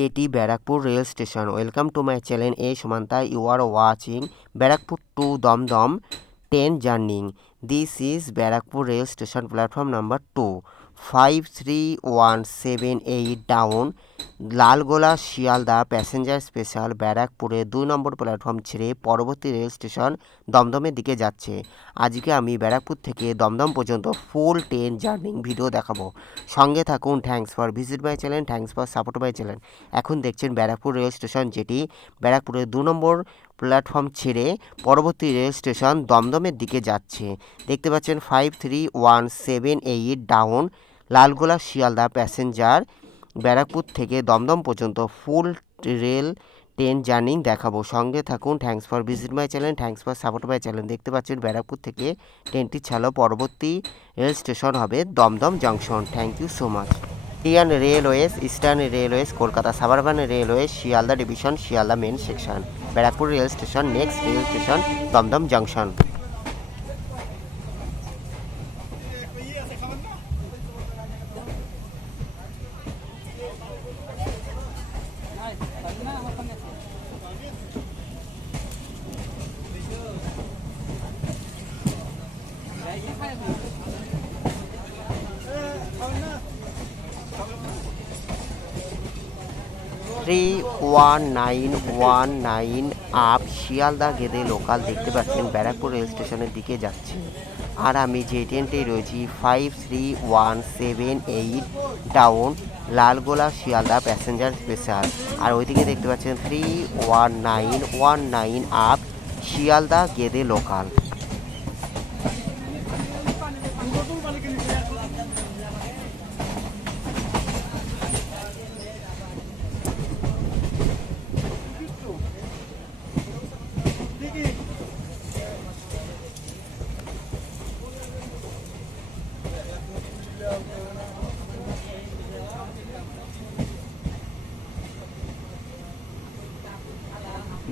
এটি Barrackpore rail station welcome to my channel A Samanta you are watching Barrackpore to Dum Dum train journeying this is Barrackpore rail station platform number two five three one seven eight down Lalgola Sealdah passenger special ব্যারাকপুরে দুই নম্বর platform ছেড়ে পরবর্তী rail station দমদমের দিকে যাচ্ছে। আজকে আমি ব্যারাকপুর থেকে দমদম পর্যন্ত ফুল ট্রেন জার্নিং ভিডিও দেখাবো। সঙ্গে থাকুন thanks for visit by channel thanks for support by channel এখন দেখছেন ব্যারাকপুর রেল স্টেশন যেটি ব্যারাকপুরের দু নম্বর প্ল্যাটফর্ম ছেড়ে পরবর্তী রেল স্টেশন দমদমের দিকে যাচ্ছে। দেখতে পাচ্ছেন five three one seven eight down Lalgola Sealdah passenger Barrackpore থেকে দমদম পর্যন্ত ফুল রেল ট্রেন জার্নি দেখাবো। সঙ্গে থাকুন thanks for visit my channel thanks for support my channel দেখতে পাচ্ছেন ব্যারাকপুর থেকে ট্রেনটি ছাড়লো। পরবর্তী রেল স্টেশন হবে Dum Dum junction. Thank you so much Indian railways eastern railways Kolkata suburban railways Sealdah division Sealdah main section Barrackpore rail station next rail station Dum Dum junction. Three one nine one nine up Sealdah Gede local দেখতে পাচ্ছেন, Barrackpore rail স্টেশনের দিকে যাচ্ছে। আর আমি যে ট্রেনটি রয়েছি five three one seven eight down Lalgola Sealdah passenger special আর ওইদিকে দেখতে পাচ্ছেন three one nine one nine up Sealdah Gede local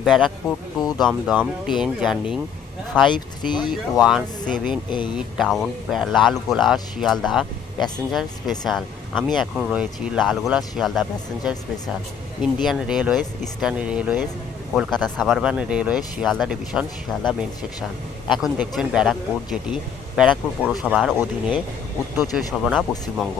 Barrackpore to Dum Dum train journeying five three one seven eight down Lalgola Sealdah passenger special আমি এখন রয়েছি Lalgola Sealdah passenger special Indian railways eastern railways Kolkata suburban railway Sealdah division Sealdah main section এখন দেখছেন ব্যারাকপুর যেটি ব্যারাকপুর পৌরসভার অধীনে উত্তর চব্বিশ Paschimbanga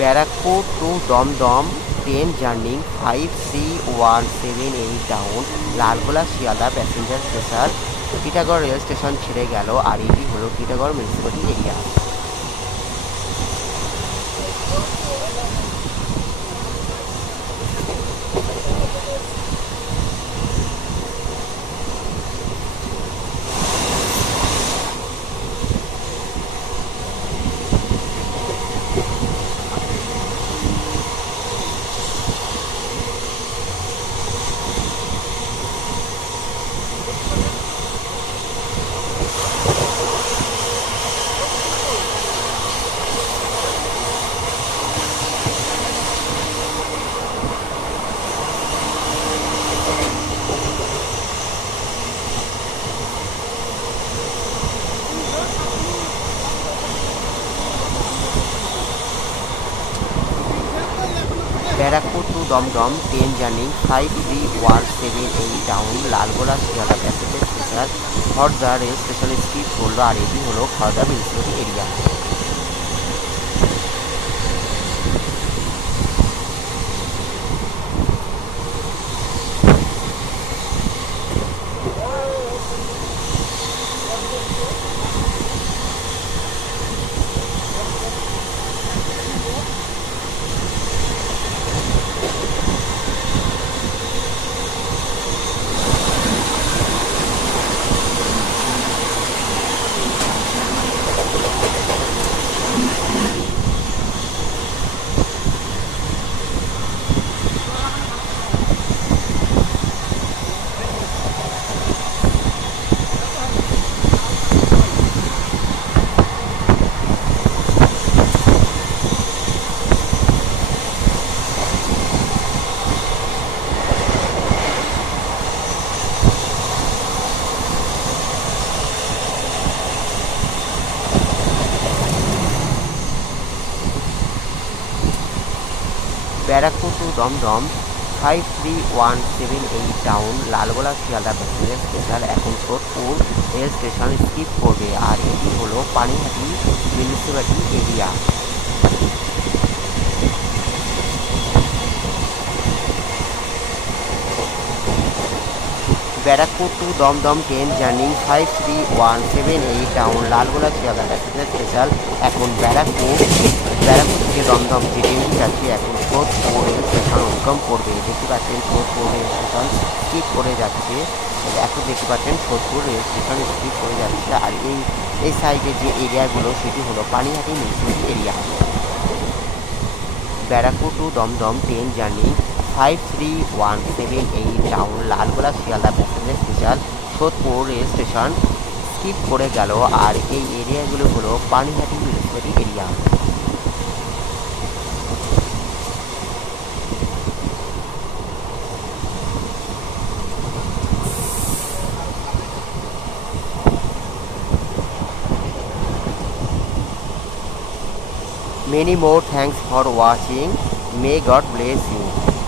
Barrackpore to Dum Dum train journey five three one seven eight down Lalgola Sealdah passenger special Titagarh rail station ছেড়ে গেল আর এটি হল Titagarh municipality area Dum Dum train journey five three one seven eight down Lalgola Sealdah passenger special Khardah rail স্টেশনের street হলো আর এটি হলো Khardah municipality area Barrackpore to Dum Dum five three one seven eight down Lalgola, Sealdah passenger special এখন Sodepur rail station, skip করবে। আর এটি হলো Panihati municipality area. Barrackpore to Dum Dum train journey five three one seven eight down Lalgola, Sealdah passenger special এখন ব্যারাকপুর। ব্যারাকপুর দমদম ট্রেনটি যাচ্ছে এখন Sodepur rail station অতিক্রম করবে। দেখতে পাচ্ছেন সোদপুর রেল স্টেশন স্কিপ করে যাচ্ছে। এখন দেখতে পাচ্ছেন সোদপুর রেল স্টেশন স্কিপ করে যাচ্ছে। আর এই এই সাইডে যে এরিয়াগুলো সেটি হলো Panihati municipality area Barrackpore to Dum Dum train journey five three one seven eight down Lalgola Sealdah passenger special Sodepur rail station skip করে গেল। আর এই এরিয়াগুলো হলো Panihati municipality area Many more thanks for watching. May God bless you.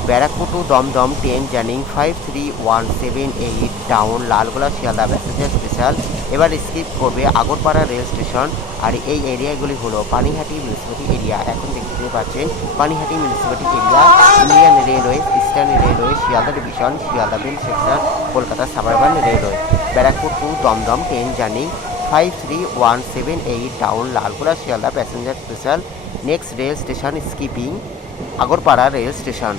Barrackpore to Dum Dum train journeying five three one seven eight down Lalgola Sealdah passenger special এবার skip করবে Agarpara rail station আর এই এরিয়াগুলি হলো Panihati municipality area এখন দেখতে পাচ্ছেন Panihati municipality area Indian railway eastern railway Sealdah division Sealdah bell section Kolkata suburban railway Barrackpore to Dum Dum train journeying five three one seven eight down Lalgola Sealdah passenger special next rail station skipping Agarpara rail station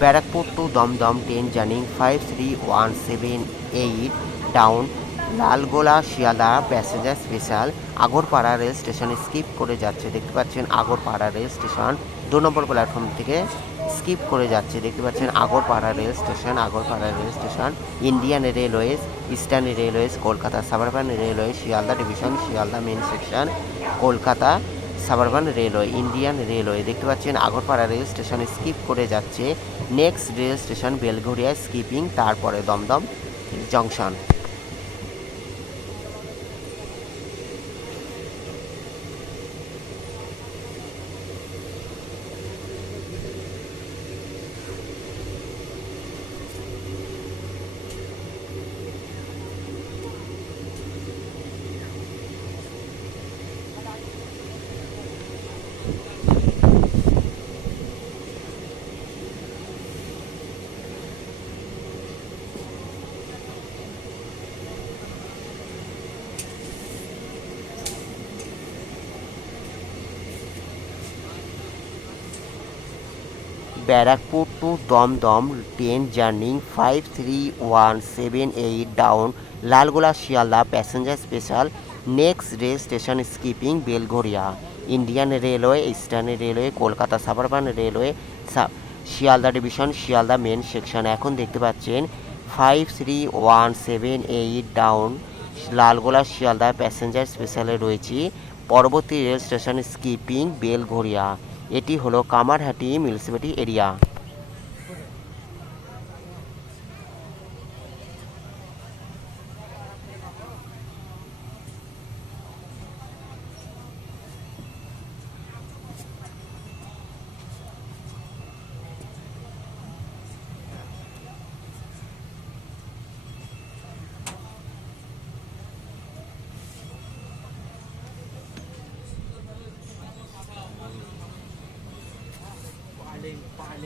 Barrackpore to Dum Dum train journeying five three one seven eight down Lalgola Sealdah passenger special Agarpara rail station skip করে যাচ্ছে। দেখতে পাচ্ছেন Agarpara rail station. দু নম্বর platform থেকে skip করে যাচ্ছে। দেখতে পাচ্ছেন Agarpara rail station, Agarpara rail station, Indian railways, eastern railways, Kolkata suburban railway, Sealdah division, Sealdah main section, Kolkata suburban railway, Indian railway. দেখতে পাচ্ছেন আগরপাড়া রেল স্টেশন স্কিপ করে যাচ্ছে। Next rail station Belgharia skipping, তারপরে Dum Dum junction. Barrackpore to Dum Dum train journey five three one seven eight down Lalgola Sealdah passenger special next rail station skipping Belgharia. Indian railway eastern railway Kolkata suburban railway Sealdah division Sealdah main section এখন দেখতে পাচ্ছেন five three one seven eight down Lalgola Sealdah passenger স্পেশালে রয়েছি। পরবর্তী rail station skipping Belgharia. এটি হলো Kamarhati municipality area.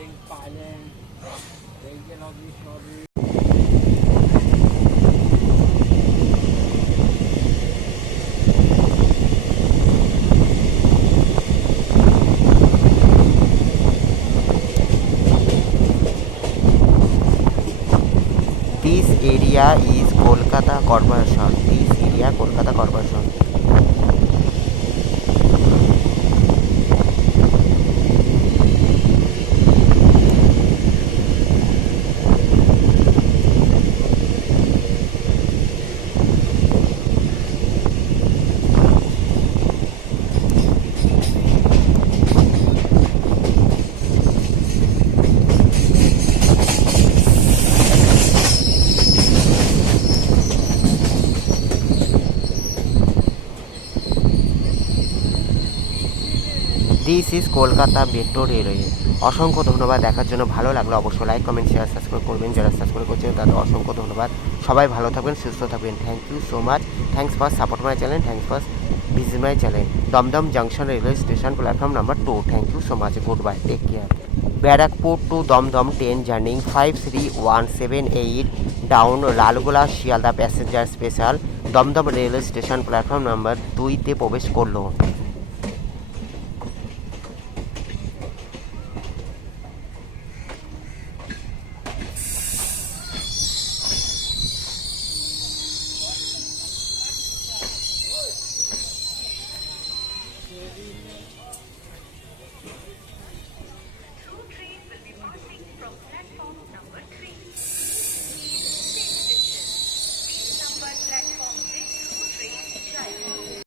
Paling, paling, paling. Thank you, lobby, lobby. This area is Kolkata corporation this area Kolkata this is Kolkata metro railway অসংখ্য ধন্যবাদ, দেখার জন্য ভালো লাগল। অবশ্যই লাইক কমেন্ট শেয়ার সাবস্ক্রাইব করবেন। যারা সাবস্ক্রাইব করছেন, তাদের অসংখ্য ধন্যবাদ। সবাই ভালো থাকবেন, সুস্থ থাকবেন। Thank you so much thanks for support my channel thanks for visit my channel Dum Dum junction railway station platform number two thank you so much good bye take care Barrackpore to Dum Dum train journey five three one seven eight down Lalgola Sealdah passenger special Dum Dum railway station platform number দুইতে প্রবেশ করল।